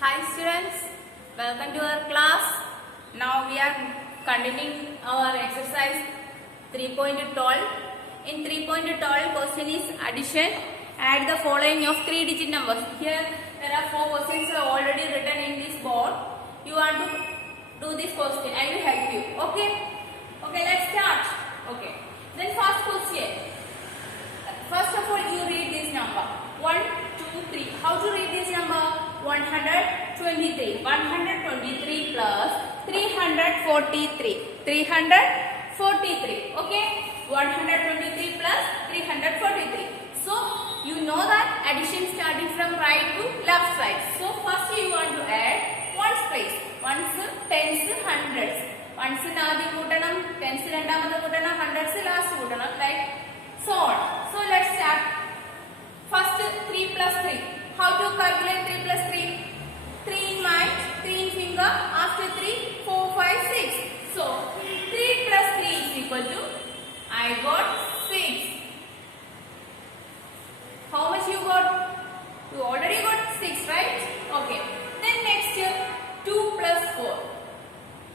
Hi students, welcome to our class. Now we are continuing our exercise 3.12. In 3.12 question is addition. Add the following of 3-digit numbers. Here there are 4 questions already written in this board. You want to do this question. I will help you. Okay, let's start. Okay. Then first question. First of all you read this number. 1, 2, 3. How to read this number? 123. 123 plus 343. 343. Okay? 123 plus 343. So, you know that addition starting from right to left side. So, first you want to add ones place. Ones, tens, hundreds. Ones ആദ്യം കൂട്ടണം, tens രണ്ടാമത് കൂട്ടണം, hundreds last കൂട്ടണം, like so on. So, let's start. First 3 plus 3. How to calculate 3 plus 3? 3 in mind, 3 in finger, after 3, 4, 5, 6. So, 3 plus 3 is equal to, I got 6. How much you got? You already got 6, right? Okay. Then next, 2 plus 4.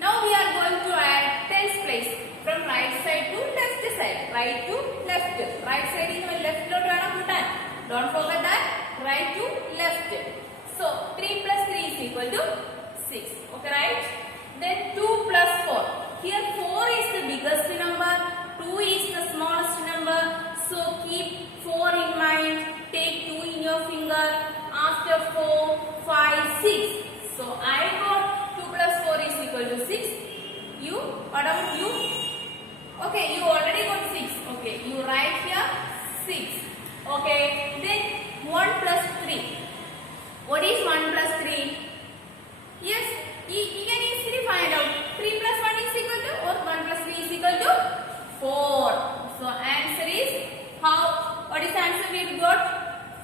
Now we are going to add tens place from right side to left side. Right to left. Right side in the left load വേണം കൂട്ടാൻ. Don't forget that. Right to left. So 3 plus 3 is equal to 6. Okay, right? Then 2 plus 4. Here 4 is the biggest number. 2 is the smallest number. So keep 4 in mind. Take 2 in your finger. After 4, 5, 6. So I got 2 plus 4 is equal to 6. You, what about you? Okay, you already got 6. Okay, you write here 6. Okay, then 1 plus 3. What is 1 plus 3? Yes, you can easily find out. 3 plus 1 is equal to, or 1 plus 3 is equal to 4. So answer is, what is the answer we got?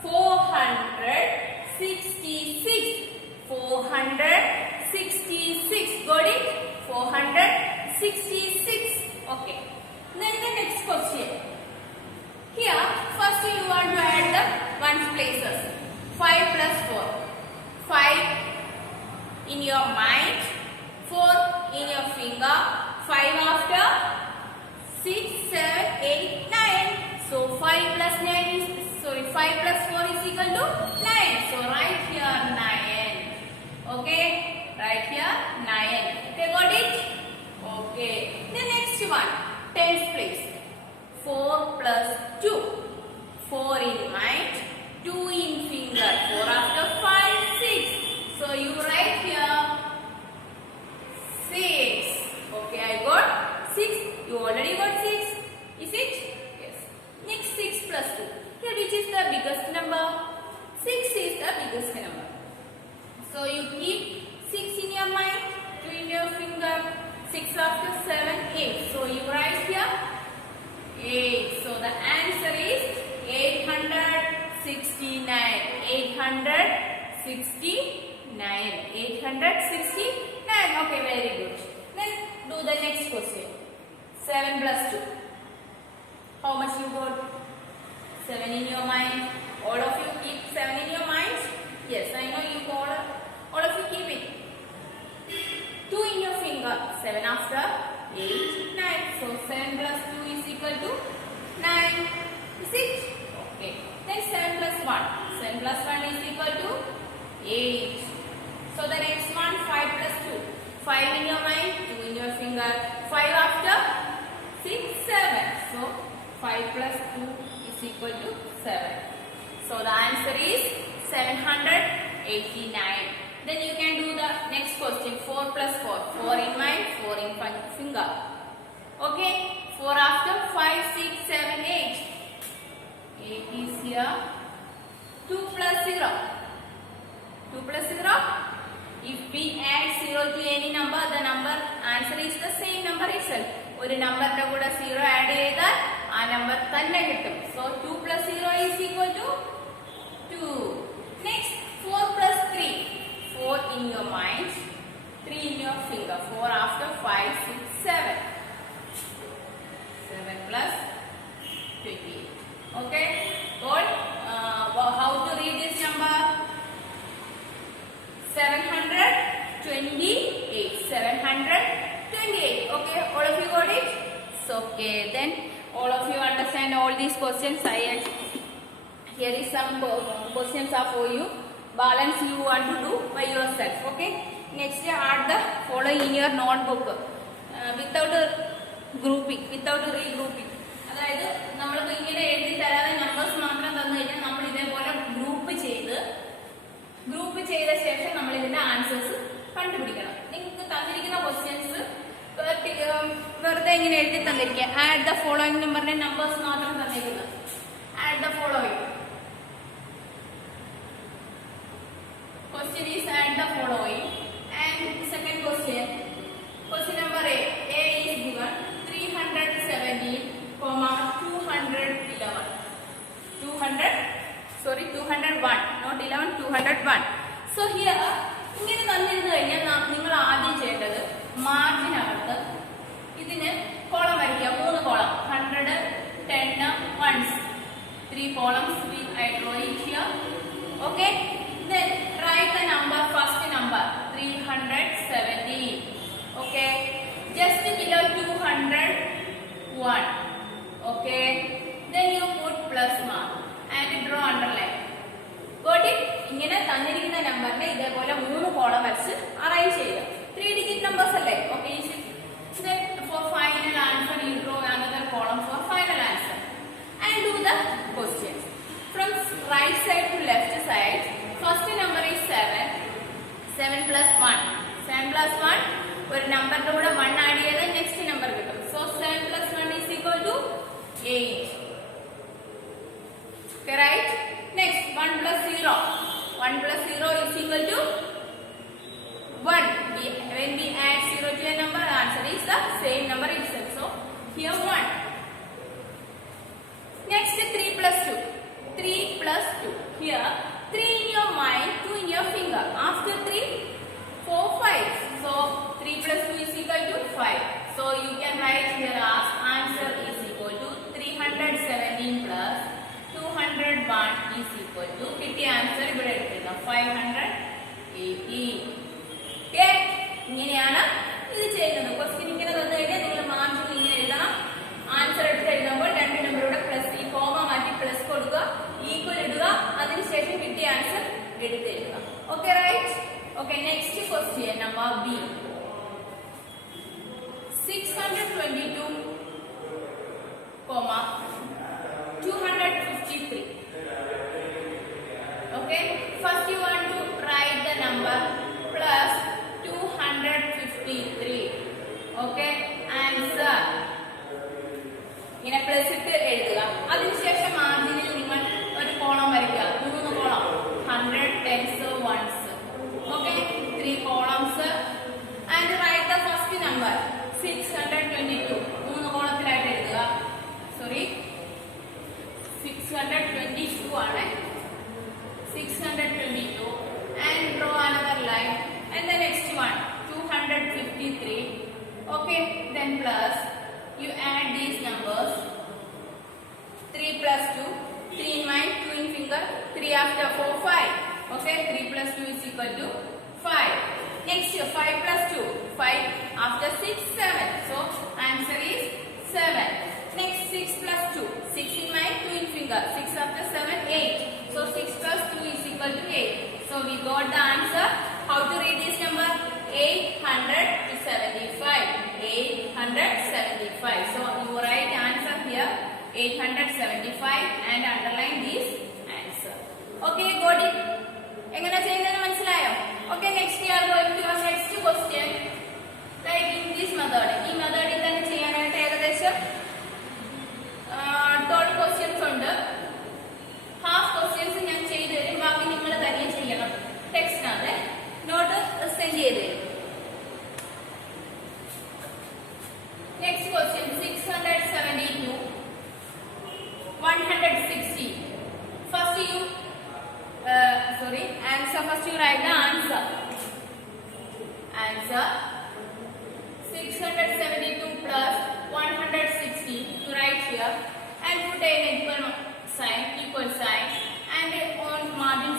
466. 466. Got it? 466. Okay. Then the next question. Here, first you want to add the ones places. 5 plus 4. 5 in your mind, 4 in your finger, 5 after 6, 7, 8, 9. So 5 plus 9 is, 5 plus 4 is equal to 9. So write here 9. Okay, write here 9. Okay, got it? Okay. The next one, tens place. 4 plus 2. 4 in mind, 2 in finger, 4 after 5, 6. So you write here 6. Okay, I got 6. You already got 6. Is it? Yes. Next 6 plus 2. Here which is the biggest number? 6 is the biggest number. So you keep 6 in your mind, 2 in your finger, 6 after 7, 8. So you write here 8. So the answer is 869. 869. 869. Okay, very good. Then do the next question. 7 plus 2. How much you got? 7 in your mind. All of you keep 7 in your mind? Yes, I know you all of you keep it. 2 in your finger. 7 after 8, 9. So 7 plus 2 is equal to 9. Is it? Okay. Then 7 plus 1. 7 plus 1 is equal to 8. So the next one, 5 plus 2. 5 in your mind, 2 in your finger. 5 after 6, 7. So 5 plus 2 is equal to 7. So the answer is 789. Then you can do the next question. 4 plus 4. 4 in mind, 4 in finger. Okay. 4 after 5, 6, 7, 8. 8 is here. 2 plus 0. 2 plus 0. If we add 0 to any number, the number answer is the same number itself. ഒരു നമ്പറിന്റെ കൂടെ 0 ആഡ് ചെയ്താൽ ആ നമ്പർ തന്നെ കിട്ടും. So 2 plus 0 is equal to 2. Next 4 plus 3. 4 in your mind, 3 in your finger. 4 after 5, 6, 7. 7 plus 28. Okay, good. How to read this number? 7 728. 728. Okay, all of you got it? So, okay, then all of you understand all these questions. Here is some questions are for you. Balance you want to do by yourself. Okay. Next, add the following in your notebook without grouping, without regrouping. അതായത് നമ്മൾക്ക് ഇങ്ങനെ എഴുതി തരാതെ നമ്പേഴ്സ് മാത്രം തന്നു കഴിഞ്ഞാൽ നമ്മൾ ഇതേപോലെ ഗ്രൂപ്പ് ചെയ്ത ശേഷം നമ്മൾ ഇതിന്റെ ആൻസേഴ്സ് കണ്ടുപിടിക്കണം. നിങ്ങൾക്ക് തന്നിരിക്കുന്ന ക്വസ്റ്റ്യൻസ് വെറുതെ ഇങ്ങനെ എഴുതി തന്നിരിക്കുക. ആഡ് ദ ഫോളോയിങ് നമ്പറിന്റെ നമ്പേഴ്സ് മാത്രം തന്നിരിക്കുന്നത്. Add the following. Question is add the following. And second question. Question number A. A is given 317, 211. 201. Not 11, 201. So here, ഇങ്ങനെ തന്നിരുന്നു കഴിഞ്ഞാൽ നിങ്ങൾ ആദ്യം ചെയ്യേണ്ടത് മാർജിനകത്ത് ഇതിന് കോളം വരയ്ക്കുക. 3 കോളം. 100, 10, 1s. 3 columns I draw it here. Okay. Then write the number, first number 370. Okay, just below 201. Okay, then you put plus mark and draw underline. Got it? ഇങ്ങനെ തന്നിരിക്കുന്ന നമ്പറിനെ ഇതേപോലെ 3 കോളം വെച്ച് അറേഞ്ച് ചെയ്യുക. 3 digit numbers അല്ലേ? Okay, then for final answer you draw another column for final answer and do the questions from right side to left side. First number is 7. 7 plus 1. 7 plus 1. ഒരു നമ്പറിന്റെ കൂടെ 1 ആഡ് ചെയ്താൽ നെക്സ്റ്റ് നമ്പർ കിട്ടും. So 7 plus 1 is equal to 8. Okay, right? Next, 1 plus 0. 1 plus 0 is equal to 1. When we add 0 to a number, the answer is the same number itself. So here 1. Next, 3 plus 2. 3 plus 2. Here 3 in your mind, 2 in your finger. After 3, 4, 5. So 3 plus 2 is equal to 5. So you can write here as answer is equal to 317 plus 201 is equal to കിട്ടിയ ആൻസർ ഇവിടെ എടുക്കുക 580. Okay? ഇങ്ങനെയാണ് ഇത് ചെയ്യുന്നത്. ക്വസ്റ്റ്യൻ ഇങ്ങനെ തന്നു കഴിഞ്ഞാൽ നിങ്ങൾ മാർജിൻ ഇങ്ങനെ എഴുതണം. ആൻസർ എടുത്ത് എഴുതുമ്പോൾ 2 നമ്പറുടെ പ്ലസ് ഈ കോമ മാറ്റി പ്ലസ് കൊടുക്കുക, ഈക്വൽ ഇടുക, അതിനുശേഷം കിട്ടിയ ആൻസർ എടുത്തെഴുതുക. Okay, right? Okay, next question number B. 622, 253. Okay, first you want to write the number plus 253. Okay, answer. ഇങ്ങനെ പ്ലസ് ഇട്ട് എഴുതുക. അതിനുശേഷം മാർജിനിൽ നിങ്ങൾ ഒരു കോളം വരയ്ക്കുക. 3 കോളം. 100, 10s, 1s. Okay, 3 columns and write the first number 622. 3 കോളത്തിലായിട്ട് എഴുതുക. സോറി, 622 ആണ്. 622 and draw another line and the next one 253. Okay, then plus you add these numbers. 3 plus 2, 3 in mind, 2 in finger, 3 after 4, 5. Okay, 3 plus 2 is equal to 5. Next, 5 plus 2, 5 after 6, 7. So answer is 7. Next, 6 plus 2, 6 in mind, 2 in finger, 6 after 7, 8. So 6 plus 2 is equal to 8. So we got the answer. How to read this number? 875. 875. So you write answer here 875 and underline this answer. Okay, got it? എങ്ങനെ ചെയ്യുന്നത് മനസ്സിലായോ? Okay, next we are going to our next question. Like in this method. ഈ മെത്തേഡിൽ തന്നെ ചെയ്യാനായിട്ട് ഏകദേശം 12 questions ഉണ്ട്. Half questions ഞാൻ ചെയ്തു തരും. ബാക്കി നിങ്ങൾ തന്നെ ചെയ്യണം. ടെക്സ്റ്റിനകത്ത് നോട്ട് സെൻഡ് ചെയ്ത് തരും. Next question, 672, 160. First you, answer. First you write the answer. Answer 672 plus 160. You write here and put an equal sign, and on margin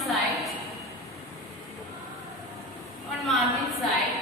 side.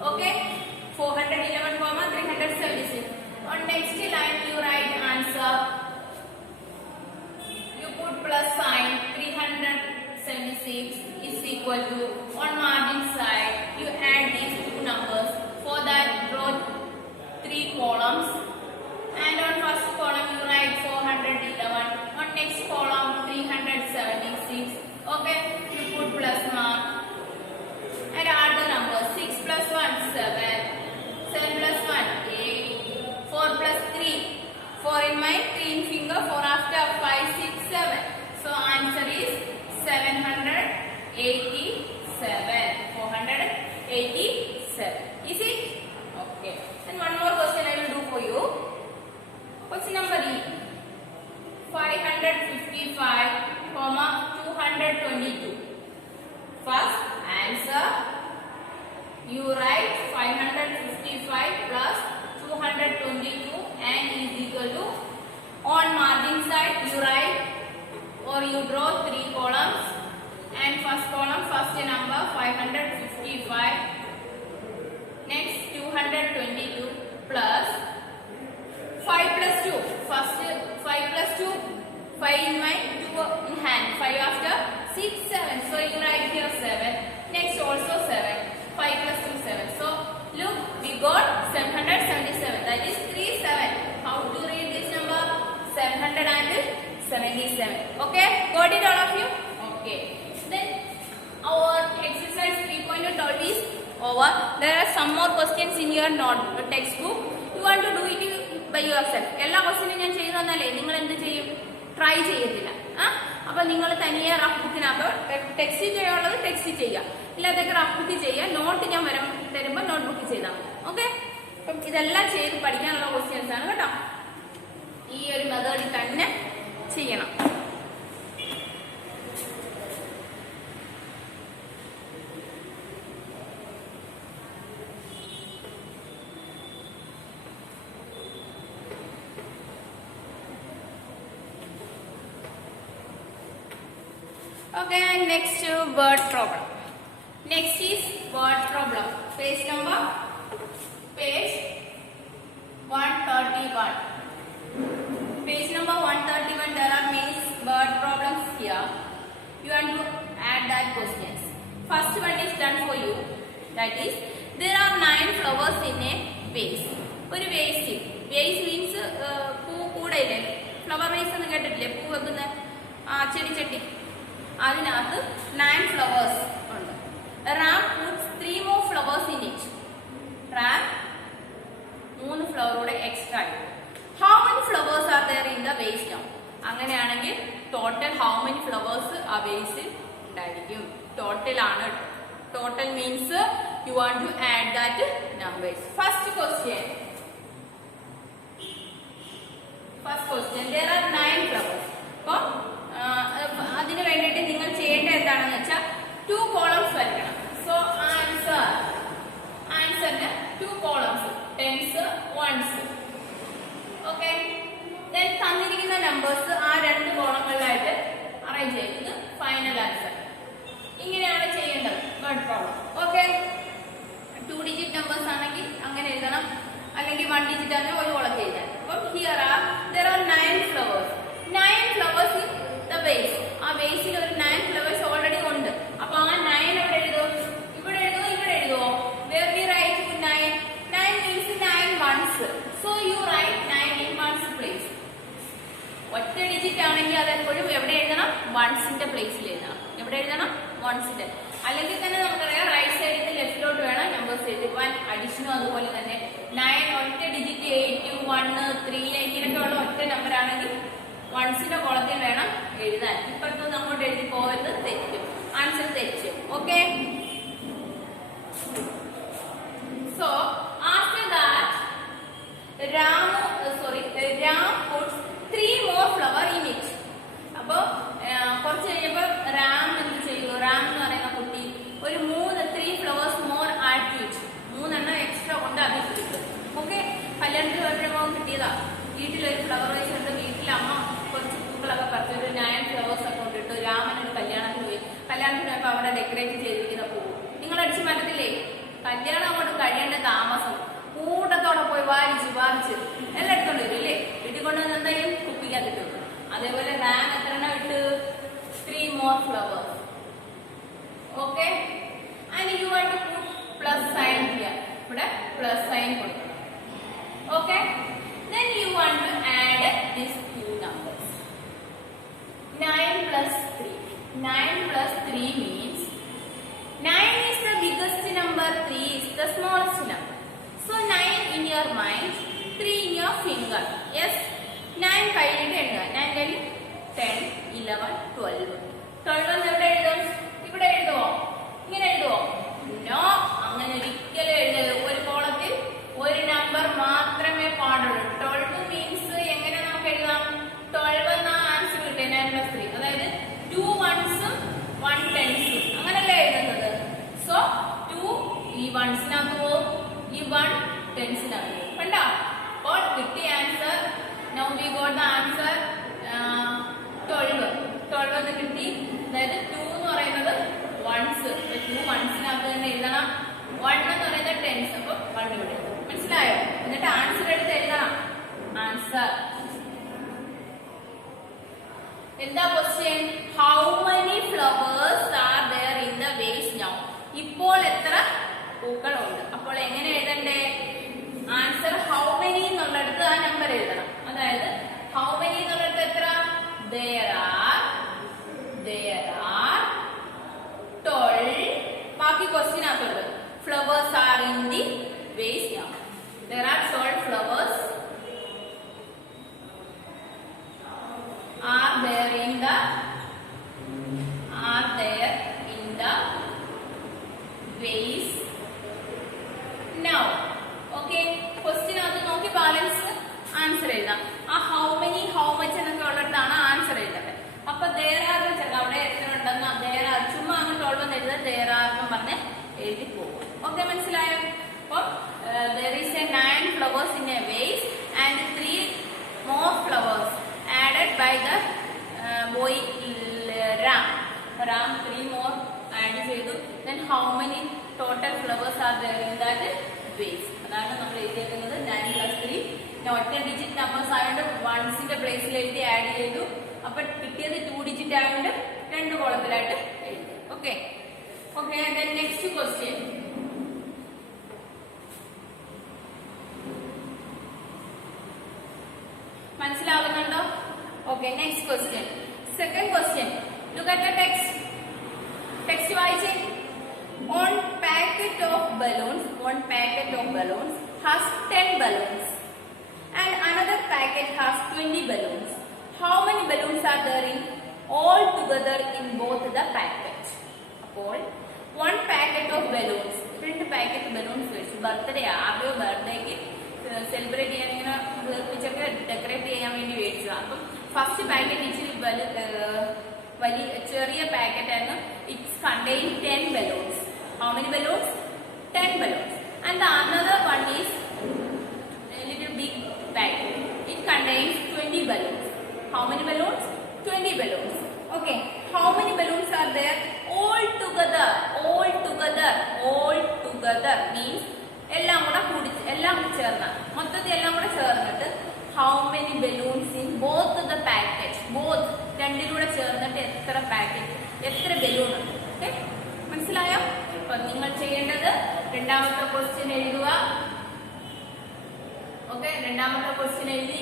Okay, 411, 376. On next line you write answer. You put plus sign. 376 is equal to, on margin side you add these two numbers. For that draw 3 columns, and on first column you write 411. On next column 376. Okay, you put plus mark and add the numbers. 6 plus 1 7, 7 plus 1 8, 4 plus 3 4 in my 3 in finger, 4 after 5 6 7. So answer is 787. 487. Is it? Okay. And one more question I will do for you. Question number E. 555, 222. First answer. You write 555 plus 222 and is equal to, on margin side you write or you draw 3 columns, and first column first number 555, next 222 plus 5 plus 2, first 5 plus 2, 5 in my 2 in hand, 5 after 6 7, so you write here 7, next also 7, 5 plus 2 7, so look we got 777, that is 37. How to read this number? 777. Okay, got it all of you? Okay, then our exercise 3.12 is over. There are some more questions in your textbook. You want to do it by yourself. എല്ലാ ക്വസ്റ്റ്യനും ഞാൻ ചെയ്തു തന്നാലേ നിങ്ങൾ എന്ത് ചെയ്യും? ട്രൈ ചെയ്യത്തില്ല. അപ്പൊ നിങ്ങൾ തനിയെ റഫ് ബുക്കിനകത്ത് ടെക്സ്റ്റ് ചെയ്യാനുള്ളത് ടെക്സ്റ്റ് ചെയ്യുക, ഇല്ലാതൊക്കെ റഫ് ബുക്ക് ചെയ്യുക. നോട്ട് ഞാൻ തരുമ്പോൾ നോട്ട് ബുക്ക് ചെയ്താൽ മതി. ഓക്കെ, അപ്പം ഇതെല്ലാം ചെയ്ത് പഠിക്കാനുള്ള ക്വസ്റ്റ്യൻസ് ആണ് കേട്ടോ. ഈ ഒരു മെത്തേഡിൽ തന്നെ ചെയ്യണം. Okay, next word problem. Next is word problem. Page number 131. Page number 131. There are many word problems here. You want to add that questions. First one is done for you. That is, there are 9 flowers in a vase. ഒരു waste. Waste means പൂ കൂടയില്ലേ, flower vase എന്ന് കേട്ടിട്ടില്ലേ, പൂ വെക്കുന്ന ചെടിച്ചട്ടി. അതിനകത്ത് 9 flowers ഉണ്ട്. Ram puts 3 more flowers in it. Ram 3 ഫ്ലവർ കൂടെ extra. How many flowers are there in the vase now? അങ്ങനെയാണെങ്കിൽ ടോട്ടൽ how many flowers ആ വേസിൽ ഉണ്ടായിരിക്കും? ടോട്ടൽ ആണ്. Total means you want to add that numbers. First question. There are 9 flowers. അപ്പോൾ അതിന് വേണ്ടിയിട്ട് നിങ്ങൾ ചെയ്യേണ്ടത് എന്താണെന്ന് വെച്ചാൽ 2 columns വരയ്ക്കണം. സോ ആൻസറിന് 2 columns, tens, ones. Okay, then തന്നിരിക്കുന്ന നമ്പേഴ്സ് ആ 2 കോളങ്ങളിലായിട്ട് അറേഞ്ച് ചെയ്യുന്നത് ഫൈനൽ ആൻസർ. ഇങ്ങനെയാണ് ചെയ്യേണ്ടത് word problem. Okay, 2 digit numbers ആണെങ്കിൽ അങ്ങനെ എഴുതണം, അല്ലെങ്കിൽ 1 digit ആണ് ഒരു കോളത്തിൽ എഴുതാൻ. അപ്പം there are 9 flowers. 9 flowers in the vase. ആ വേസിൽ ഒരു 9 flowers ഓൾറെഡി ഉണ്ട്. അപ്പൊ ആ 9 എവിടെ എഴുതുമോ? ഇവിടെ എഴുതുമോ, ഇവിടെ എഴുതുമോ? Where we write 9? 9 means 9 ones. So you write 9 in ones place. ഒറ്റ ഡിജിറ്റ് ആണെങ്കിൽ അത് എപ്പോഴും എവിടെ എഴുതണം? വൺസിന്റെ പ്ലേസിൽ എഴുതണം. എവിടെ എഴുതണം? വൺസിന്റെ. അല്ലെങ്കിൽ തന്നെ നമുക്കറിയാം റൈറ്റ് സൈഡിൽ നിന്ന് ലെഫ്റ്റിലോട്ട് വേണം നമ്പേഴ്സ് എഴുതുവാൻ. അഡീഷനും അതുപോലെ തന്നെ 9 ഒറ്റ ഡിജിറ്റ് 8 1 3 ഇങ്ങനെയൊക്കെ ഉള്ള ഒറ്റ നമ്പർ ആണെങ്കിൽ വൺസിന്റെ കോളത്തിൽ വേണം എഴുതാൻ. ഇപ്പഴത്തെ അങ്ങോട്ട് എഴുതി പോകരുത്, തെറ്റും, ആൻസർ തെറ്റും. Okay, so after that Ram puts 3 more flower in it. അപ്പൊ കുറച്ച് കഴിഞ്ഞപ്പോ റാം എന്ത് ചെയ്യും? റാം എന്ന് പറയുന്ന കുട്ടി ഒരു 3 flowers more add to it. 3 എണ്ണം എക്സ്ട്രാ കൊണ്ട് അതിൽ കിട്ടും. ഓക്കെ, കല്യാണത്തിന് വരുമ്പോഴോ കിട്ടിയതാ. വീട്ടിലൊരു ഫ്ലവർ വൈസ് ഉണ്ട്, വീട്ടിലെ അമ്മ കുറച്ച് പൂക്കളൊക്കെ പറിച്ചൊരു 9 flowers ഒക്കെ കൊണ്ടിട്ടു. രാമനൊരു കല്യാണത്തിന് പോയി. കല്യാണത്തിന് പോയപ്പോൾ അവിടെ ഡെക്കറേറ്റ് ചെയ്തിരിക്കുന്ന വരേണ്ട താമസം കൂട്ടത്തോടെ പോയി വാരിച്ച് എല്ലാം എടുത്തോണ്ട് വരും അല്ലേ? വീട്ടിൽ കൊണ്ടുവന്ന് എന്തായാലും കുപ്പിക്കകത്തിട്ടു. അതേപോലെ റാം എത്ര എണ്ണം ഇട്ട്? 3 more flowers. Okay, and you want to put plus sign here. ഇവിടെ plus sign കൊടുക്കണം. Okay, then you want to add these two numbers. 9 plus 3. 9 plus 3 means 9 is the biggest number, 3 is the smallest number. So 9 in your mind, 3 in your finger. Yes, 9 കഴിഞ്ഞിട്ട് എഴുതുക. 9 കഴിഞ്ഞ് 10, 11, 12. 12 എവിടെ എഴുതും? ഇവിടെ എഴുതുവോ? ഇങ്ങനെ എഴുതുവോ? നോ, അങ്ങനെ ഒരിക്കലും എഴുതരുത്. ഒരു കോളത്തിൽ ഒരു നമ്പർ മാത്രമേ പാടുള്ളൂ. 12 മീൻസ് എങ്ങനെ നമുക്ക് എഴുതാം? 12 എന്ന ആൻസർ കിട്ടിയ 9 plus 3, അതായത് 2 ones ഉം 1 tens ഉം അങ്ങനല്ലേ എഴുതുന്നത്. സോ 2 ഈ വൺസിനകത്ത് പോകും, ഈ 1 ടെൻസിനകത്ത് പോകും. കണ്ടോ? അപ്പോൾ കിട്ടിയ answer, now we got the answer 12. 12 എന്ന് കിട്ടി. അതായത് 2 എന്ന് പറയുന്നത് വൺസ്, 2 വൺസിനകത്ത് തന്നെ എഴുതണം. 1 എന്ന് പറയുന്നത് ടെൻസ്. അപ്പൊ 1 ഇവിടെ എഴുതും. മനസ്സിലായോ? എന്നിട്ട് ആൻസർ എടുത്ത് എഴുതണം. ആൻസർ എന്താ question? How many flowers are there in the vase now? ഇപ്പോൾ എത്ര പൂക്കളുണ്ട്? അപ്പോൾ എങ്ങനെ എഴുതണ്ടേ? ആൻസർ ഹൗ മെനി എന്നുള്ളിടത്ത് ആ നമ്പർ എഴുതണം. അതായത് ഹൗ മെനി എന്നുള്ളിടത്ത് എത്ര? there are 12. ബാക്കി ക്വസ്റ്റ്യൻ ആക്കുന്നുണ്ട്. Flowers are in the vase now. there are 12 flowers are there in the vase now. Okay, question അത് നോക്കി ബാലൻസ് ആൻസർ എഴുതാം. ആ ഹൗ മെനി ഹൗ മച്ച് എന്നൊക്കെ ഉള്ളിടത്താണ് ആൻസർ എഴുതേണ്ടത്. അപ്പൊ there are വെച്ചാൽ അവിടെ എത്ര ഉണ്ടെന്ന് there are ചുമ്മാ അങ്ങോട്ട് ഉള്ളതെന്ന് എഴുതാൻ there are എന്ന് പറഞ്ഞ് എഴുതി പോകും. ഓക്കെ, മനസ്സിലായോ? അപ്പം there is a 9 flowers in a vase and 3 more flowers added by the boy Ram. 3 more add ചെയ്തു. Then how many total flowers are there in that vase? അതാണ് നമ്മൾ എഴുതിയിരിക്കുന്നത്. 9 plus 3. ഒറ്റ ഡിജിറ്റ് നമ്പേഴ്സ് ആയതുകൊണ്ട് വൺസിന്റെ പ്ലേസിൽ എഴുതി ആഡ് ചെയ്തു. അപ്പൊ കിട്ടിയത് 2 ഡിജിറ്റ് ആയതുകൊണ്ട് 2 കോളത്തിലായിട്ട് എഴുതി. Okay okay, then next question. മനസ്സിലാവുന്നുണ്ടോ? Okay, next question. Second question. Look at the text. Text വായിച്ചേ. One packet of balloons has 10 balloons and another packet has 20 balloons. How many balloons are there in all together in both the packets? അപ്പോൾ 1 packet of balloons, 2 packet balloons വെച്ച് ബർത്ത്ഡേ ആദ്യോ ബർത്ത്ഡേക്ക് സെലിബ്രേറ്റ് ചെയ്യാൻ ഇങ്ങനെ വീർപ്പിച്ചൊക്കെ ഡെക്കറേറ്റ് ചെയ്യാൻ വേണ്ടി മേടിച്ചതാണ്. അപ്പം ഫസ്റ്റ് പാക്കറ്റ് ഇച്ചിരി വലിയ ചെറിയ പാക്കറ്റ് ആയിരുന്നു. It's contain 10 balloons. How many balloons? 10 balloons. And the another one is a little big packet. It contains 20 balloons. How many balloons? 20 balloons. Okay. How many balloons are there? All together. All together means എല്ലാം കൂടെ കൂടി എല്ലാം ചേർന്ന മൊത്തത്തിൽ എല്ലാം കൂടെ ചേർന്നിട്ട് how many balloons in both the packets? both രണ്ടിലൂടെ ചേർന്നിട്ട് എത്ര പാക്കറ്റ്, എത്ര ബലൂൺ ഉണ്ട്? ഓക്കെ, മനസ്സിലായോ? അപ്പൊ നിങ്ങൾ ചെയ്യേണ്ടത് രണ്ടാമത്തെ ക്വസ്റ്റ്യൻ എഴുതുക. ഓക്കെ, രണ്ടാമത്തെ ക്വസ്റ്റ്യൻ എഴുതി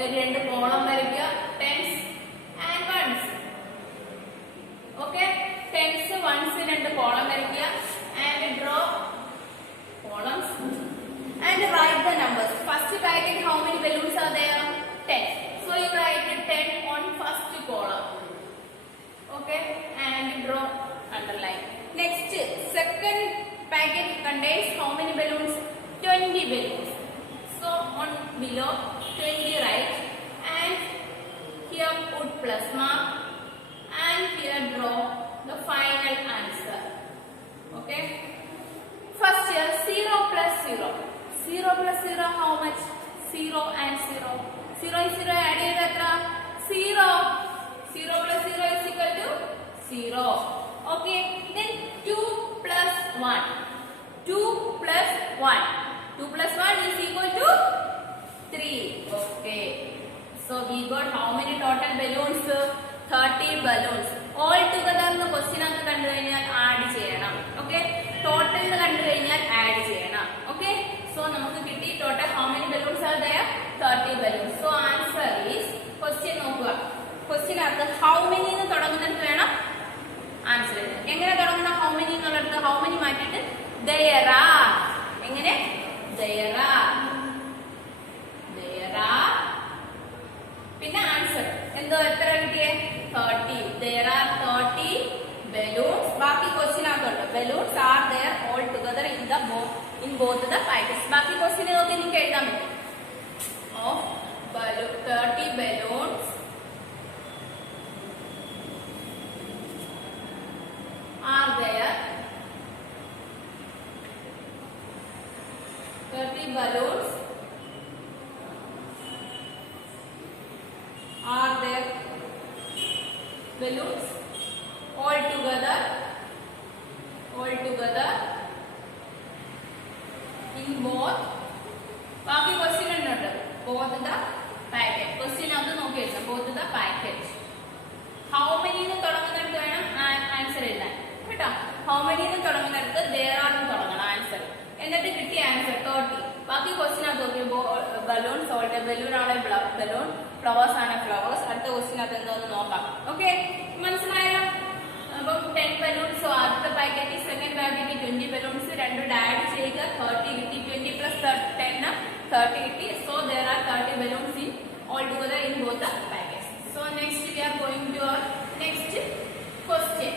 2 കോളം വരയ്ക്കുക. Tens and ones. Okay, tens ones 2 column വരയ്ക്കുക. And draw columns and write the numbers. First packet, how many balloons are there? 10. So you write 10 on first column. Okay, and draw, underline. Next, second packet contains how many balloons? 20 balloons. So on below 20 write, and here put plus mark, and here draw the final answer. Okay. First here 0 plus 0. 0 plus 0 how much? 0 and 0. 0 is 0 added etra? 0. 0 plus 0 is equal to 0. Okay. Then 2 plus 1. 2 plus 1. 2 plus 1 is equal to 3. Okay. So we got how many total balloons? 30 balloons. All together the question add cheyana. Okay. Total add cheyana. Okay. So namakku kitti total how many balloons are there? 30 balloons. So answer is question nokuka. Question how many nu thodangunnathu venam answer. Engane thodangunna how many ennulladathu how many maatittu there are. Engane there are. Pinna answer. Endo etra kittiye 30. There are 30 balloons. Baaki question aaguttu. Balloons are there all together in both the packets. Baaki question nokki ninge ezhudam pattum. Of 30 balloons are there. 30 balloons are there. Balloons all together in both. Baaki question unnundu. Both the packet. Question adu nokki ezhudam. Both the packet. How many nu thodangunnattu venam answer illa. Ketta. How many nu thodangunnattu there are nu thodangana answer. Ennattu kitti answer 30. Baaki question adu balloons all balloon aane balloon flowers aane flowers. Adutha question adu endonu nokkam. Okay. Manasilayo. Above 10 balloons. So adutha packet is second packet 20 balloons. Rendu add cheyuka 30 kitti 20 plus 10 30 kitti. So there are 30 balloons in all together in both the packets. So next we are going to our next question.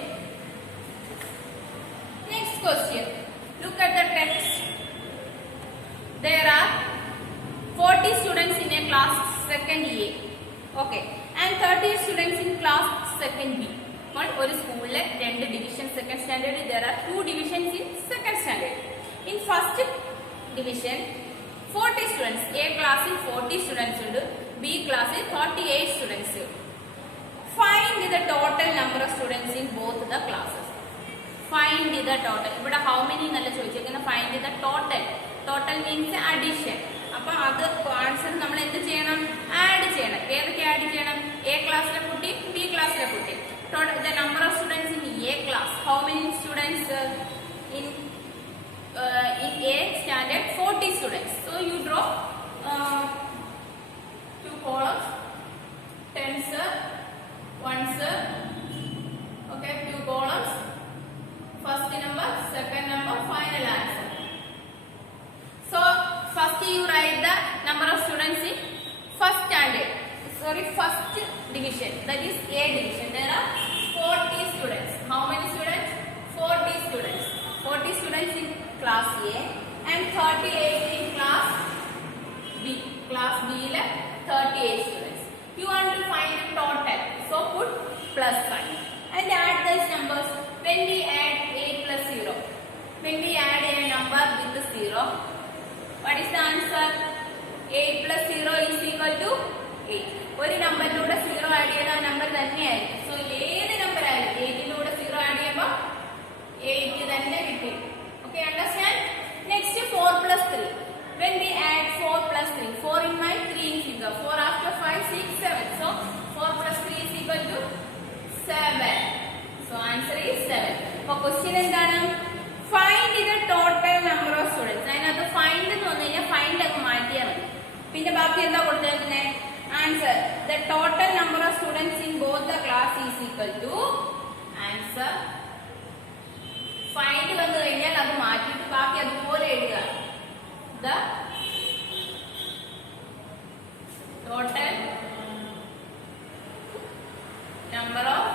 Next question. Look at the text. There are 40 students in a class second A. Okay. And 30 students in class second B. One school division second standard. There are 2 divisions in second standard. In first division 40 students. A class in 40 students. B class in 48 students. Find the total number of students in both the classes. Find the total. But how many nalla choichekkunna find the total. Total means addition. Appo adu answer nammal endu cheyanam add cheyanam. Edukku add cheyanam? A class le kutti B class le kutti. Total the number of students in A class. How many students in A standard? 40 students. So you draw 2 columns. Tens, ones. Okay, 2 columns. First number, second number, final answer. So first you write the number of students in first standard. Sorry, first division. That is A division. There are 40 students. How many students? 40 students. 40 students in class A and 38 in class B. Class B le 38 students. You want to find the total. So put plus sign and add these numbers. When we add 8 plus 0. When we add a number with 0. What is the answer? 8 plus 0 is equal to 8. ഒരു നമ്പറിലൂടെ 0 ആഡ് ചെയ്ത ആ നമ്പർ തന്നെയായിരിക്കും. സോ ഏത് നമ്പർ ആയാലും 8ലൂടെ 0 ആഡ് ചെയ്യുമ്പോൾ 8 തന്നെ കിട്ടി. Okay, understand? Next 4 plus 3. When we add 4 plus 3, 4 in my 3 in figure. 4 after 5, 6, 7. So 4 plus 3 is equal to 7. So answer is 7. So question എന്താണ്? Find the total number of students. അതിനകത്ത് find എന്ന് പറഞ്ഞു കഴിഞ്ഞാൽ find അങ്ങ് മാറ്റിയാൽ മതി. പിന്നെ ബാക്കി എന്താ കൊടുത്തേക്കുന്നത്? Answer. The total number of students in both the class is equal to answer. Find വന്നു കഴിഞ്ഞാൽ അത് മാറ്റിയിട്ട് ബാക്കി അതുപോലെ എഴുതുക. The total number of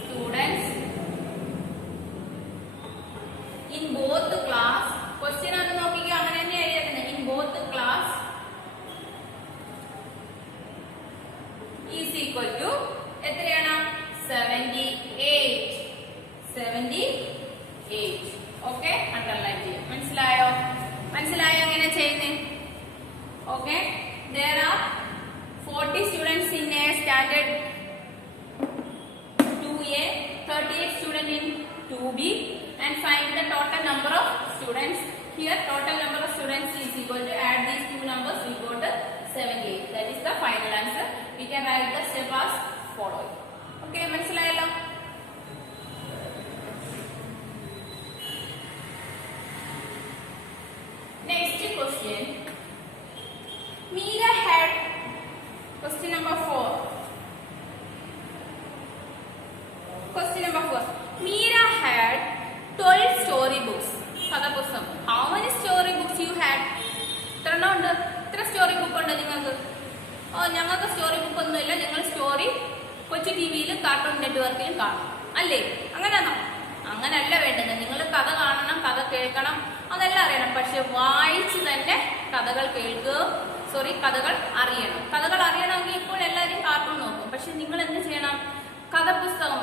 students in both the class. Question അത് നോക്കിക്കുക അങ്ങനെ തന്നെ എഴുതിയിരിക്കുന്നത്. In both the class is equal to എത്രയാണ്? 78. 78. Okay, underline ചെയ്യാം. മനസ്സിലായോ? എങ്ങനെ ചെയ്യുന്നേ? Okay, there are 40 students in a standard 2A, 38 students in 2B, and find the total number of Here total number of students is equal to, add these two numbers, we got 78. That is the final answer. We can write the step as following. Okay, മനസ്സിലായല്ലോ? Next question. Meera had, question number 4. Question number 4. Meera had 12 storybooks. കഥാപുസ്തകം. How many storybooks you had? എത്ര story book ഉണ്ട് നിങ്ങൾക്ക്? ഞങ്ങൾക്ക് story book ഒന്നുമില്ല. നിങ്ങൾ സ്റ്റോറി കൊച്ചു ടിവിയിലും കാർട്ടൂൺ നെറ്റ്വർക്കിലും കാണും അല്ലേ? അങ്ങനെയാണോ? അങ്ങനല്ല വേണ്ടത്. നിങ്ങൾ കഥ കാണണം, കഥ കേൾക്കണം, അതെല്ലാം അറിയണം. പക്ഷെ വായിച്ച് തന്നെ കഥകൾ കഥകൾ അറിയണം. കഥകൾ അറിയണമെങ്കിൽ ഇപ്പോൾ എല്ലാവരും കാർട്ടൂൺ നോക്കും. പക്ഷെ നിങ്ങൾ എന്ത് ചെയ്യണം? കഥപുസ്തകം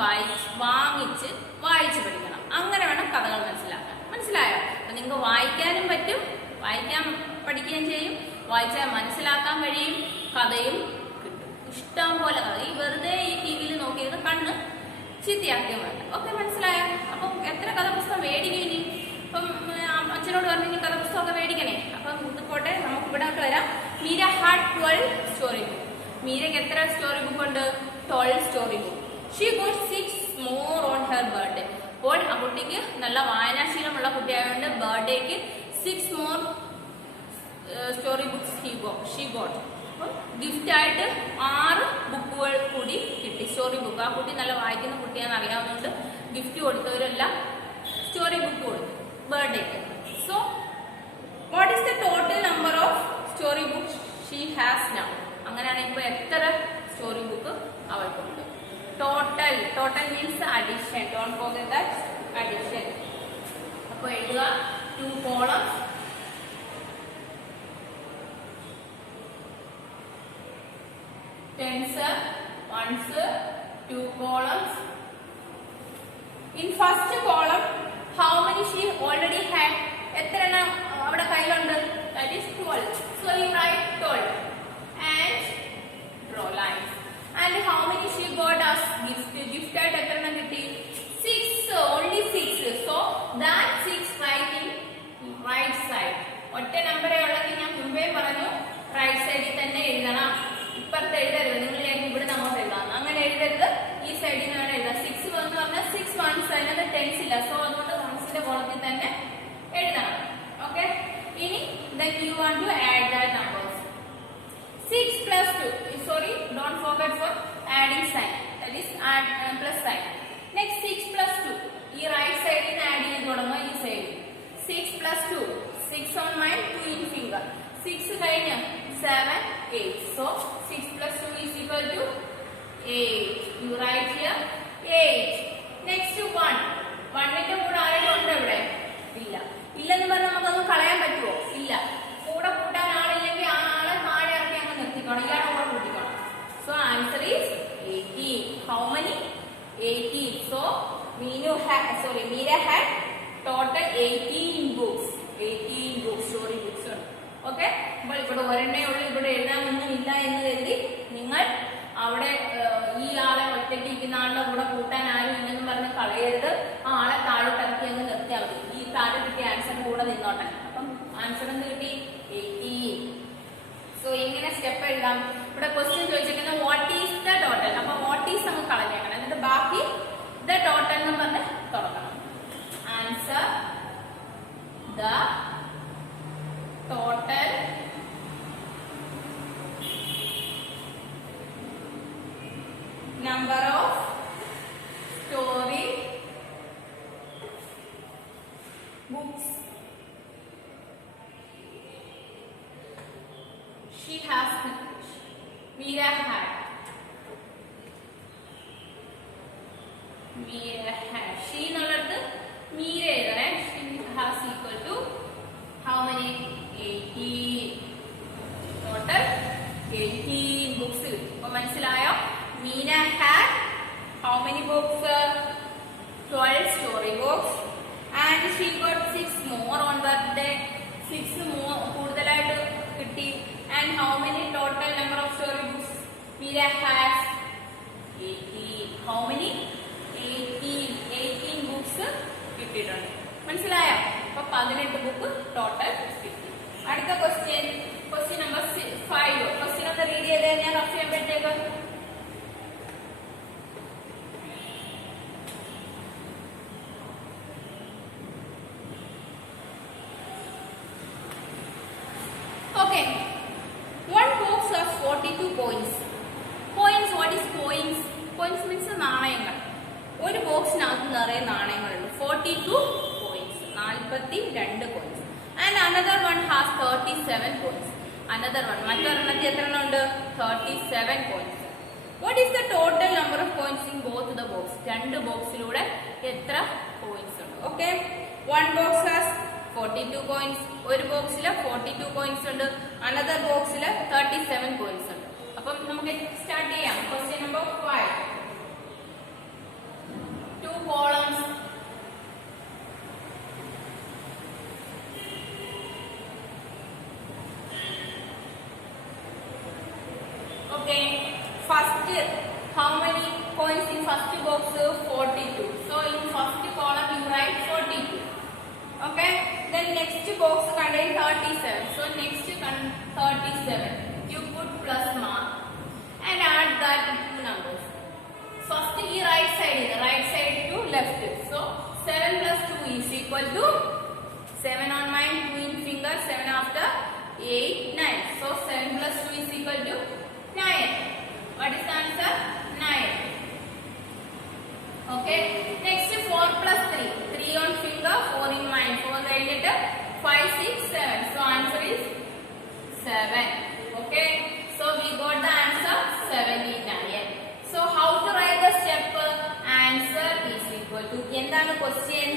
വാങ്ങിച്ച് വായിച്ചു പഠിക്കണം. അങ്ങനെ വേണം കഥകൾ മനസ്സിലാക്കാൻ. മനസ്സിലായോ? അപ്പൊ നിങ്ങൾക്ക് വായിക്കാനും പറ്റും, വായിക്കാൻ പഠിക്കുകയും ചെയ്യും, വായിച്ചാൽ മനസ്സിലാക്കാൻ കഴിയും, കഥയും കിട്ടും. ഇഷ്ടം പോലെ കഥ. ഈ വെറുതെ ഈ ടിവിയിൽ നോക്കിയിരുന്ന് കണ്ണ് ചീത്തയാക്കിയും വേണ്ട. ഓക്കെ, മനസ്സിലായോ? അപ്പം എത്ര കഥപുസ്തകം മേടിക്കും ഇനി? അപ്പം അച്ഛനോട് പറഞ്ഞു കഥപുസ്തകമൊക്കെ മേടിക്കണേ. അപ്പം ഇതുപോട്ടെ, നമുക്ക് ഇവിടെ വരാം. Meera had 12 story book. മീരയ്ക്ക് എത്ര സ്റ്റോറി ബുക്ക് ഉണ്ട്? 12 story book. She got 6 more on her birthday. അപ്പോൾ ആ കുട്ടിക്ക് നല്ല വായനാശീലമുള്ള കുട്ടിയായതുകൊണ്ട് ബർത്ത്ഡേക്ക് 6 more story books she got. അപ്പം ഗിഫ്റ്റ് ആയിട്ട് 6 ബുക്കുകൾ കൂടി കിട്ടി. Story book. ആ കുട്ടി നല്ല വായിക്കുന്ന കുട്ടിയാണെന്ന് അറിയാവുന്നതുകൊണ്ട് ഗിഫ്റ്റ് കൊടുത്തവരെല്ലാം സ്റ്റോറി ബുക്ക് കൊടുത്തു ബർത്ത്ഡേക്ക്. So what is the total number of story books she has now? അങ്ങനെയാണെങ്കിൽ ഇപ്പോൾ എത്ര സ്റ്റോറി ബുക്ക് അവൾക്കുണ്ട്? Total means addition. Don't forget that addition. അപ്പോൾ എഴുതുക 2 columns. Tens, ones, 2 columns. In first column, how many she already had? എത്ര എണ്ണം അവിടെ കയ്യിലുണ്ട്? That is 12. So you write 12 and draw lines. And how many she got as gift? Gift ആയിട്ട് എത്ര എണ്ണം കിട്ടി? 6. Only 6. So that 6 write in right side. ഒറ്റ നമ്പറേ ഉള്ളെങ്കിൽ ഞാൻ മുമ്പേ പറഞ്ഞു റൈറ്റ് സൈഡിൽ തന്നെ എഴുതണം. ഇപ്പുറത്ത് എഴുതരുത്. നിങ്ങൾ ഇവിടെ അങ്ങോട്ട് എഴുതാം. അങ്ങനെ എഴുതരുത്. ഈ സൈഡിൽ നിന്ന് വേണം എഴുതാം. 6 എന്ന് പറഞ്ഞാൽ 6 ones, അതിനകത്ത് 10s ഇല്ല. സോ അതുകൊണ്ട് വൺസിന്റെ കോളത്തിൽ തന്നെ എഴുതണം. ഓക്കെ, ഇനി then you want to add that numbers. 6 plus 2. Sorry, don't forget for adding sign. That is add plus sign. Next 6 plus 2. ഈ റൈറ്റ് സൈഡിൽ നിന്ന് ആഡ് ചെയ്ത് തുടങ്ങുക. ഈ സൈഡിൽ 6 plus 2. 6 on mine, 2 in finger. 6 കഴിഞ്ഞ് 7, 8. So 6 plus 2 is equal to 8. You write here 8. Next 1. 1ന്റെ കൂടെ ആരെങ്കിലും ഉണ്ടോ ഇവിടെ? ഇല്ല. ഇല്ലെന്ന് പറഞ്ഞാൽ നമുക്കൊന്നും കളയാൻ പറ്റുമോ? ഇല്ല. കൂടെ കൂട്ടാൻ ആളില്ലെങ്കിൽ ആ ആളെ താഴെ ഇറക്കി അങ്ങ് നിർത്തിക്കണം. ഇയാളെ കൂടെ കൂട്ടിക്കണം. So answer is 18. How many? 18. So Meera had total 18 books. 18 books, story books. ഓക്കെ, അപ്പോൾ ഇവിടെ ഒരെണ്ണേ ഉള്ളൂ, ഇവിടെ എഴുതാനൊന്നും ഇല്ല എന്ന് കരുതി നിങ്ങൾ അവിടെ ഈ ആളെ ഒറ്റയ്ക്ക് ഇരിക്കുന്ന ആളുടെ കൂടെ കൂട്ടാൻ ആരും ഇല്ലെന്ന് പറഞ്ഞ് കളയരുത്. ആ ആളെ താഴോട്ട് ഇറക്കി അങ്ങ് നിർത്തിയാൽ മതി. ഈ താഴെ കിട്ടിയ ആൻസറിന് കൂടെ നിന്നോട്ടെ. അപ്പം ആൻസർ എന്ത് കിട്ടി? 18. സോ ഇങ്ങനെ സ്റ്റെപ്പ് എഴുതാം. ഇവിടെ ക്വസ്റ്റ്യൻ ചോദിച്ചിരിക്കുന്നത് വാട്ട് ഈസ് ദ ടോട്ടൽ. അപ്പൊ വാട്ട് ഈസ് നമുക്ക് കളഞ്ഞേക്കണം. എന്നിട്ട് ബാക്കി ദ ടോട്ടൽ എന്ന് പറഞ്ഞ് തുടങ്ങണം. Answer the total number of story books she has. Meera had. She എന്നുള്ളത് മീര എഴുതണേ. She has equal to how many? 18. Total 18 books. അപ്പോൾ മനസ്സിലായോ? Meena had how many books? 12 story books. And she got 6 more on birthday. 6 more കൂടുതലായിട്ട് കിട്ടി. And how many total number of story books? Meera has 18. How many? 18 books കിട്ടിയിട്ടുണ്ട്. മനസ്സിലായോ? അപ്പൊ 18 book total കിട്ടി. അടുത്ത question number 5. ക്വസ്റ്റ്യൻ ഒന്ന് റീഡ് ചെയ്തേ, ഞാൻ റഫ് ചെയ്യുമ്പോഴത്തേക്ക്. Okay, one box has 42 coins. Coins, what is coins? Coins means നാണയങ്ങൾ. ഒരു ബോക്സിനകത്ത് നിറയെ നാണയങ്ങളുണ്ട്. 42 coins, 42 coins. And another one has 37 coins. Another one, മറ്റൊരെണ്ണത്തിൽ എത്ര എണ്ണം ഉണ്ട്? 37 coins. What is the total number of coins in both the box? രണ്ട് ബോക്സിലൂടെ എത്ര coins ഉണ്ട്? Okay, one box has 42 coins. ഒരു ബോക്സിൽ 42 coins ഉണ്ട്. അനദർ ബോക്സിൽ 37 coins ഉണ്ട്. അപ്പം നമുക്ക് സ്റ്റാർട്ട് ചെയ്യാം. Question number 5. 2 columns. Okay, first, how many coins in first box? 42. So in first column you write 42. Okay, then next box contain 37. So next 37 you put plus mark and add that two numbers. First the right side to left. So 7 plus 2 is equal to 7 on my 2 in finger, 7 after 8, 9. So 7 plus 2 is equal to 9. What is the answer? 9. Okay, next 4 plus 3. 3 on finger, 4 in mind. 4 കഴിഞ്ഞിട്ട് 5, 6, 7. So answer is 7. Okay, so we got the answer 79. So how to write the step? Answer is equal to, എന്താണ് question?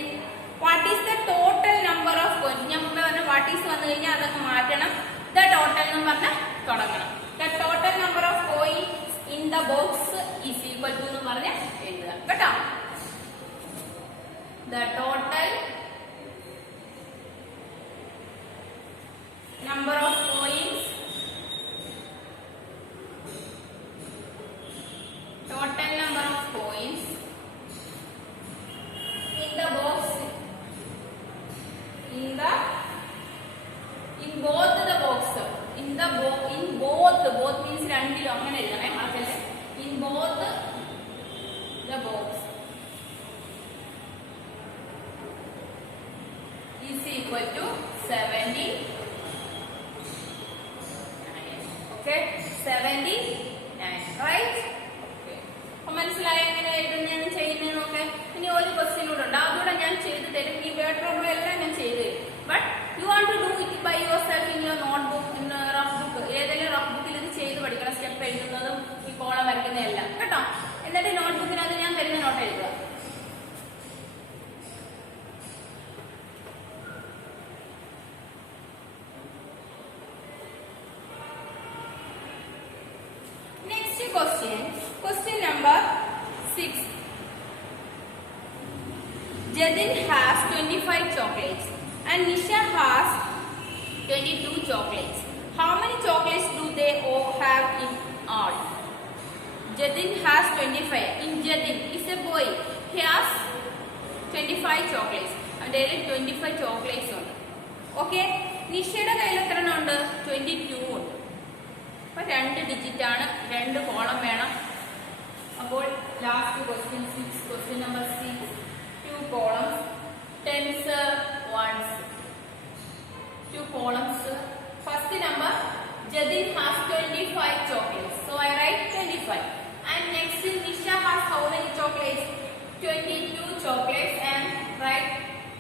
What is the total number of coins? ഞാൻ മുമ്പേ പറഞ്ഞ what is വന്നു കഴിഞ്ഞാൽ അതൊക്കെ മാറ്റണം. The total എന്ന് പറഞ്ഞാൽ തുടങ്ങണം. The total number of coins in the box is equal to എന്ന് പറഞ്ഞ് എഴുതുക കേട്ടോ. The total number of coins in the box in both the box in both means രണ്ടിലും അങ്ങനെ എഴുതണേ മറക്കല്ലേ. In both the box is equal to 79. Okay, 79, right? മനസ്സിലായ എങ്ങനെ എഴുതുന്നതാണ് ചെയ്യുന്നതെന്നൊക്കെ. ഇനി ഒരു ക്വസ്റ്റ്യൻ കൂടെ ഉണ്ട്, അതുകൂടെ ഞാൻ ചെയ്തു തരും. ഈ വേർഡ് പ്രോബ്ലം എല്ലാം ഞാൻ ചെയ്തു തരും. But you want to do it by yourself in your notebook, in rough book. ഏതെങ്കിലും റഫ് ബുക്കിൽ ഇത് ചെയ്ത് പഠിക്കണം. സ്റ്റെപ്പ് എഴുതുന്നതും ഈ കോളം വരയ്ക്കുന്നതെല്ലാം കേട്ടോ. എന്നിട്ട് നോട്ട് ബുക്കിനകത്ത് ഞാൻ തരുന്ന നോട്ട് എഴുതുക. Next question number 6. Jadin has 25 chocolates and Nisha has 22 chocolates. How many chocolates do they all have in all? Jadin has 25. In Jadin is a boy. He has 25 chocolates. And there is 25 chocolates on. Okay. Nishയുടെ കയ്യിൽ എത്ര ഉണ്ട്? 22 ഉണ്ട്. അപ്പോൾ 2 ഡിജിറ്റ് ആണ്, 2 കോളം വേണം. അപ്പോൾ last question 6, question number 6, 2 columns, tens, ones, 2 columns. First number, Jadin has 25 chocolates, so I write 25. And next Nisha has how many chocolates? 22 chocolates, and write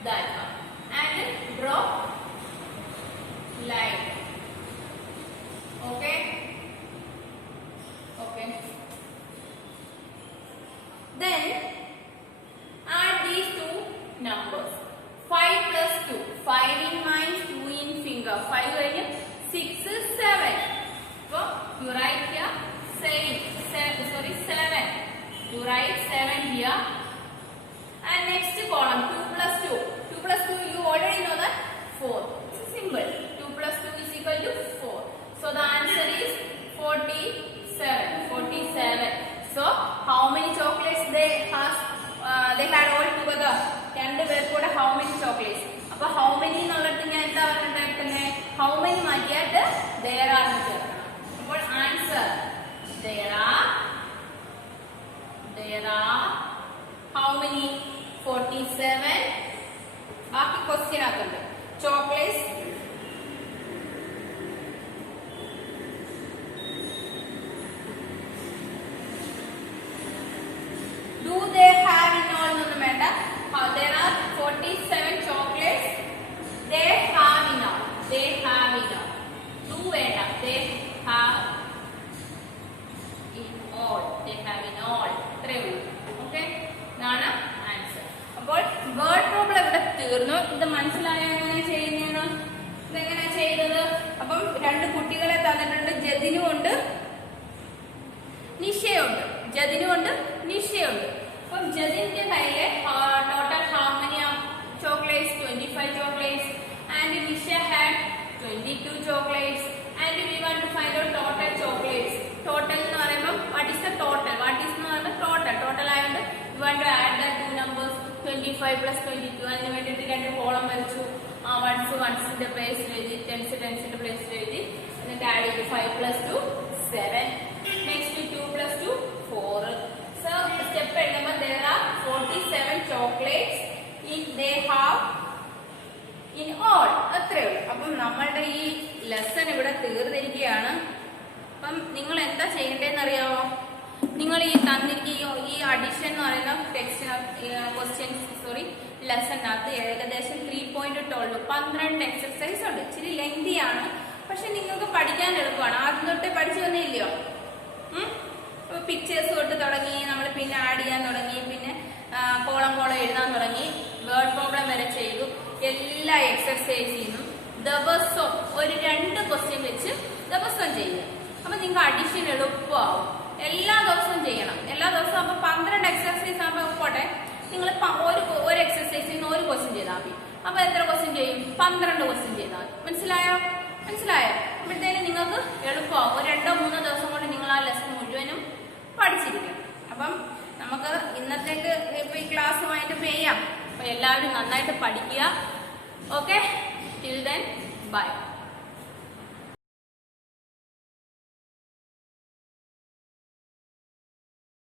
that one. And draw line. Okay. Then add these two numbers. 5 plus 2. 5 in mind, 2 in finger. 5 കഴിഞ്ഞ് 6, 7. So you write here 7. You write 7 here. And next column 2 plus 2. 2 plus 2 you already know that there are എന്ന് ചേർക്കണം. അപ്പോൾ answer there are how many? 47. ബാക്കി question ആക്കുന്നുണ്ട്. Chocolates do they have in all എന്നൊന്നും വേണ്ട. There are 47 chocolates. They have in all. They have in all. Do വേണ്ട. They have in all. They have in all. ഇത്രേ ഉള്ളൂ. ഓക്കെ, ഇതാണ് ആൻസർ. അപ്പോൾ word problem ഇവിടെ തീർന്നു. ഇത് മനസ്സിലായോ എങ്ങനെ ചെയ്യുന്നതാണ്? ഇതെങ്ങനെ ചെയ്തത്? അപ്പം രണ്ട് കുട്ടികളെ തന്നിട്ടുണ്ട്. ജതിനും ഉണ്ട്, നിഷയുണ്ട്. ജതിനുണ്ട്, നിഷയുണ്ട്. അപ്പം ജതിന്റെ കയ്യില് total how many chocolates? 25 chocolates. And Nisha had 22 chocolates. And we want to find out total chocolates. Total എന്ന് പറയുമ്പോൾ what is the total? What is എന്ന് പറയുമ്പോൾ total. Total ആയതുകൊണ്ട് we want to add the two numbers 25 plus 22. അതിന് വേണ്ടിയിട്ട് രണ്ട് കോളം വരച്ചു. വൺസിന്റെ പ്ലേസിൽ എഴുതി, ടെൻസിന്റെ പ്ലേസിൽ എഴുതി. എന്നിട്ട് ആഡ് ചെയ്തു 5 plus 2 7. Next 2 plus 2 4. So step എഴുതുമ്പോൾ there are 47 chocolates in they have in all. അത്രേ ഉള്ളൂ. അപ്പം നമ്മളുടെ ഈ ലെസൺ ഇവിടെ തീർന്നിരിക്കുകയാണ്. അപ്പം നിങ്ങൾ എന്താ ചെയ്യേണ്ടതെന്ന് അറിയാമോ? നിങ്ങൾ ഈ തന്നിരിക്കുക ഈ അഡിഷൻ എന്ന് പറയുന്ന ലെസണിനകത്ത് ഏകദേശം 3.12 12 എക്സർസൈസ് ഉണ്ട്. ഇച്ചിരി ലെങ്തിയാണ്, പക്ഷെ നിങ്ങൾക്ക് പഠിക്കാൻ എളുപ്പമാണ്. ആദ്യം തൊട്ടേ പഠിച്ചു വന്നില്ലയോ? പിക്ചേഴ്സ് തൊട്ട് തുടങ്ങി, നമ്മൾ പിന്നെ ആഡ് ചെയ്യാൻ തുടങ്ങി, പിന്നെ കോളം എഴുതാൻ തുടങ്ങി, വേർഡ് പ്രോബ്ലം വരെ ചെയ്തു. എല്ലാ എക്സർസൈസിനും ദിവസവും ഒരു 2 ക്വസ്റ്റ്യൻ വെച്ച് ദിവസം ചെയ്യും. അപ്പൊ നിങ്ങൾക്ക് അഡിഷൻ എളുപ്പമാവും. എല്ലാ ദിവസവും ചെയ്യണം. എല്ലാ ദിവസവും അപ്പൊ 12 എക്സർസൈസ് ആകുമ്പോൾ പോട്ടെ, നിങ്ങൾ ഒരു എക്സർസൈസിൽ നിന്ന് ഒരു ക്വസ്റ്റ്യൻ ചെയ്താൽ മതി. അപ്പൊ എത്ര ക്വസ്റ്റ്യൻ ചെയ്യും? 12 ക്വസ്റ്റ്യൻ ചെയ്താൽ മതി. മനസ്സിലായോ? അപ്പോഴത്തേനും നിങ്ങൾക്ക് എളുപ്പമാവും. ഒരു 2-3 ദിവസം കൊണ്ട് നിങ്ങൾ ആ ലെസൺ മുഴുവനും പഠിച്ചിരിക്കണം. അപ്പം നമുക്ക് ഇന്നത്തേക്ക് ഇപ്പൊ ഈ ക്ലാസ് വൈൻഡപ്പ് ചെയ്യാം. അപ്പൊ എല്ലാവരും നന്നായിട്ട് പഠിക്കുക. Okay, till then bye.